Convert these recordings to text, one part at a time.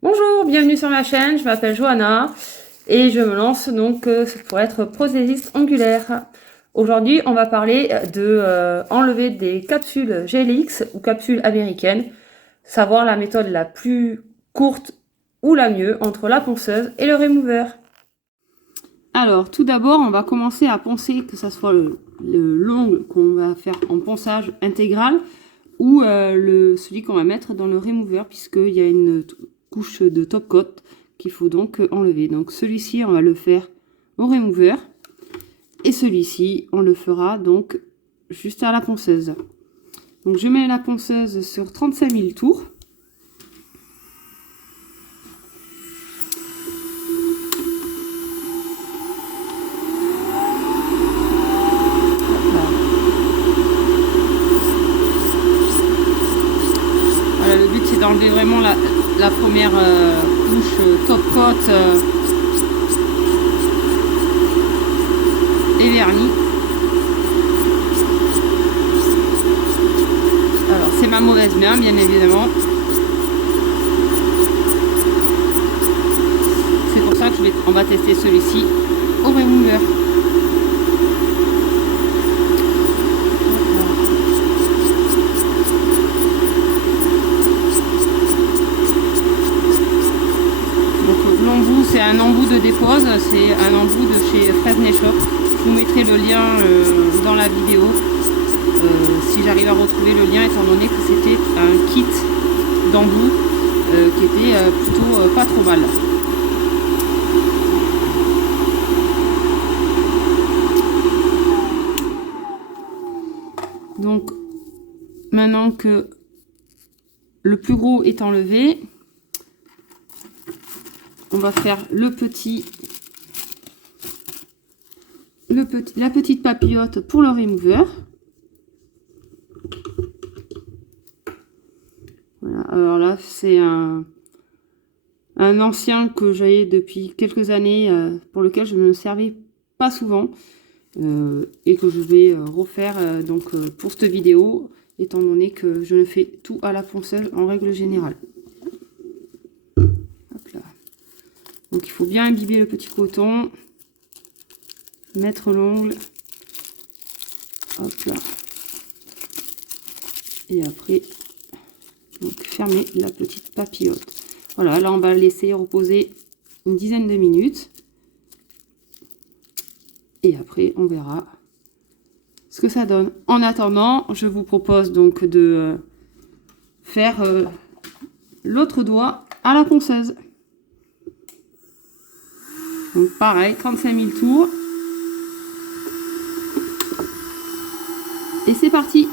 Bonjour, bienvenue sur ma chaîne, je m'appelle Johanna et je me lance donc pour être prothésiste ongulaire. Aujourd'hui, on va parler de enlever des capsules GLX ou capsules américaines, savoir la méthode la plus courte ou la mieux entre la ponceuse et le remover. Alors, tout d'abord, on va commencer à poncer, que ce soit l'ongle qu'on va faire en ponçage intégral ou celui qu'on va mettre dans le remover, puisqu'il y a une couche de top coat qu'il faut donc enlever. Donc celui-ci, on va le faire au remover, et celui-ci, on le fera donc juste à la ponceuse. Donc je mets la ponceuse sur 35 000 tours. Voilà, le but c'est d'enlever vraiment la première couche top coat et vernis. Alors c'est ma mauvaise main, bien évidemment. C'est pour ça que on va tester celui-ci au remover. Donc l'embout, c'est un embout de dépose, c'est un embout de chez Fresnay Shop. Je vous mettrai le lien dans la vidéo. Si j'arrive à retrouver le lien, étant donné que c'était un kit d'embout qui était plutôt pas trop mal. Donc maintenant que le plus gros est enlevé, on va faire la petite papillote pour le remover. Voilà, alors là c'est un ancien que j'avais depuis quelques années, pour lequel je ne me servais pas souvent, et que je vais refaire pour cette vidéo, étant donné que je le fais tout à la ponceuse en règle générale. Hop là. Donc il faut bien imbiber le petit coton, mettre l'ongle, hop là, et après donc fermer la petite papillote. Voilà, là on va laisser reposer une dizaine de minutes et après on verra ce que ça donne. En attendant, je vous propose donc de faire l'autre doigt à la ponceuse. Donc pareil, 35 000 tours. Et c'est parti!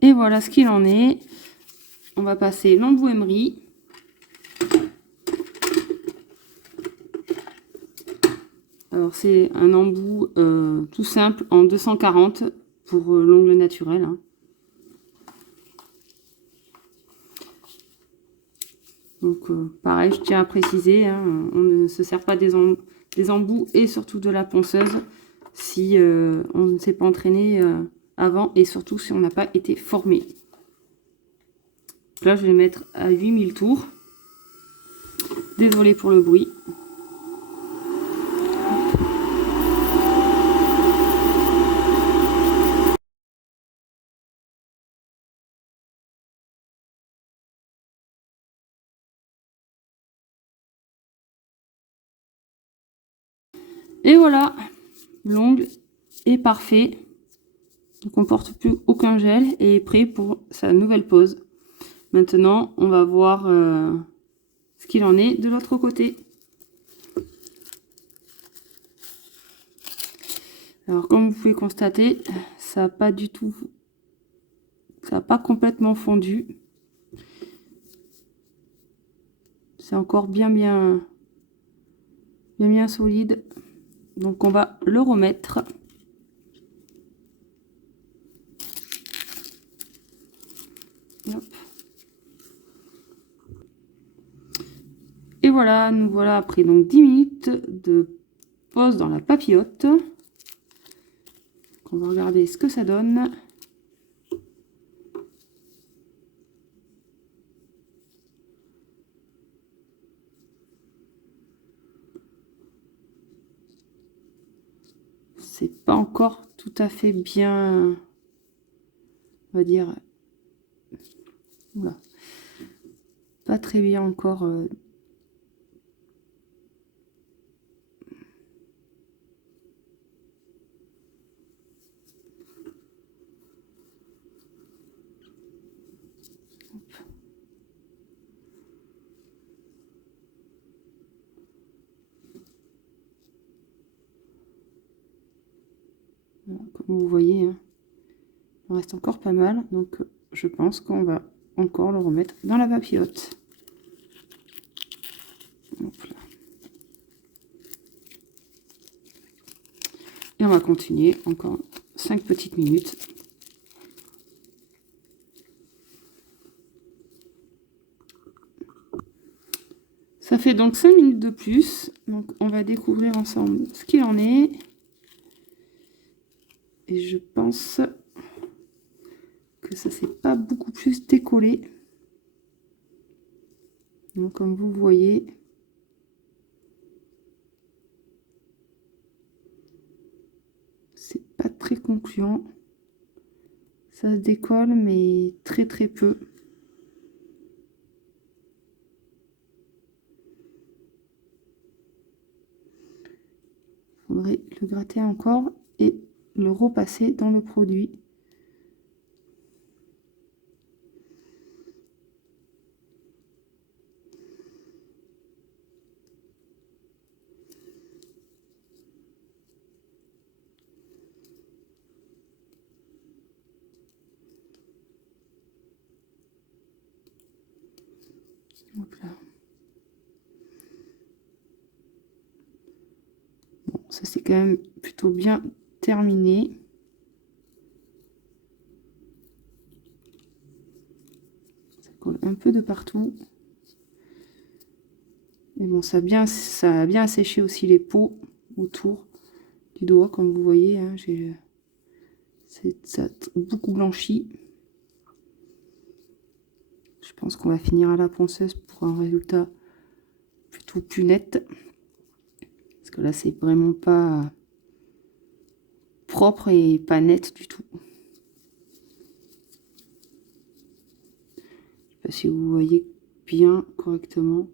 Et voilà ce qu'il en est. On va passer l'embout emery. Alors c'est un embout tout simple en 240 pour l'ongle naturel. Hein. Donc pareil, je tiens à préciser, hein, on ne se sert pas des embouts et surtout de la ponceuse si on ne s'est pas entraîné avant et surtout si on n'a pas été formé. Là je vais mettre à 8000 tours. Désolée pour le bruit. Et voilà, l'ongle est parfait. Ne comporte plus aucun gel et est prêt pour sa nouvelle pose. Maintenant, on va voir ce qu'il en est de l'autre côté. Alors comme vous pouvez constater, ça n'a pas du tout, ça n'a pas complètement fondu. C'est encore bien solide. Donc on va le remettre. Hop. Et voilà, nous voilà après donc 10 minutes de pose dans la papillote. On va regarder ce que ça donne. C'est pas encore tout à fait bien, on va dire, voilà, pas très bien encore. Voilà, comme vous voyez, hein, il reste encore pas mal, donc je pense qu'on va encore le remettre dans la papillote. Hop là. Et on va continuer encore 5 petites minutes. Ça fait donc 5 minutes de plus, donc on va découvrir ensemble ce qu'il en est. Et je pense que ça s'est pas beaucoup plus décollé. Donc comme vous voyez, c'est pas très concluant. Ça se décolle mais très peu. Faudrait le gratter encore et le repasser dans le produit. Hop là. Bon, ça c'est quand même plutôt bien terminé. Ça colle un peu de partout. Et bon, ça a bien asséché aussi les peaux autour du doigt, comme vous voyez. Hein, ça a beaucoup blanchi. Je pense qu'on va finir à la ponceuse pour un résultat plutôt plus net. Parce que là, c'est vraiment pas propre et pas net du tout. Je sais pas si vous voyez bien correctement.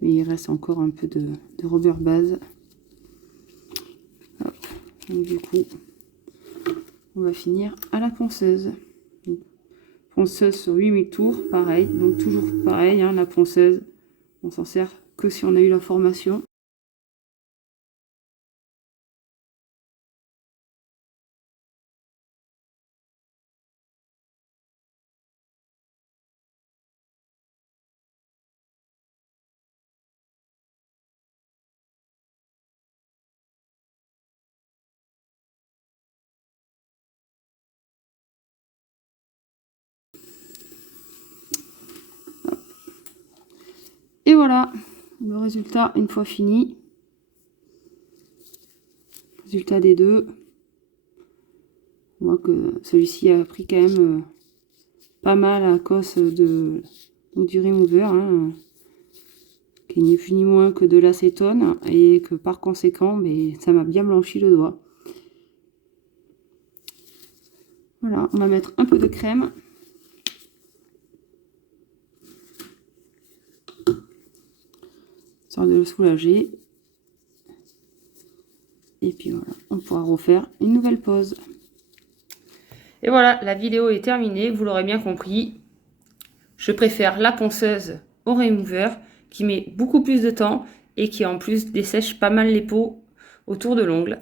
Mais il reste encore un peu de rubber base. Hop. Donc du coup, on va finir à la ponceuse. Donc, ponceuse sur 8000 tours, pareil. Donc toujours pareil, hein, la ponceuse, on s'en sert que si on a eu la formation. Et voilà, le résultat une fois fini. Résultat des deux. On voit que celui-ci a pris quand même pas mal à cause du remover, hein, qui n'est plus ni moins que de l'acétone, et que par conséquent, mais ça m'a bien blanchi le doigt. Voilà, on va mettre un peu de crème. Histoire de le soulager. Et puis voilà, on pourra refaire une nouvelle pose. Et voilà, la vidéo est terminée, vous l'aurez bien compris. Je préfère la ponceuse au remover, qui met beaucoup plus de temps et qui en plus dessèche pas mal les peaux autour de l'ongle.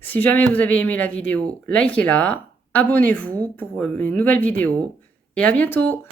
Si jamais vous avez aimé la vidéo, likez-la, abonnez-vous pour mes nouvelles vidéos et à bientôt!